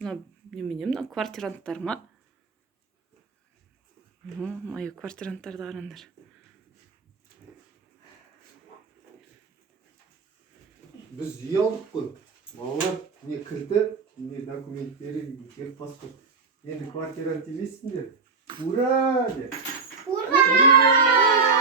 Мына немене, мына квартиранттар ма? Мая квартиранттарды қараңдар. Біз үй алдық қой. Балалар не кірді, не документтері, не паспорт. Енді квартирант емессіңдер. Ура! Де. Ура!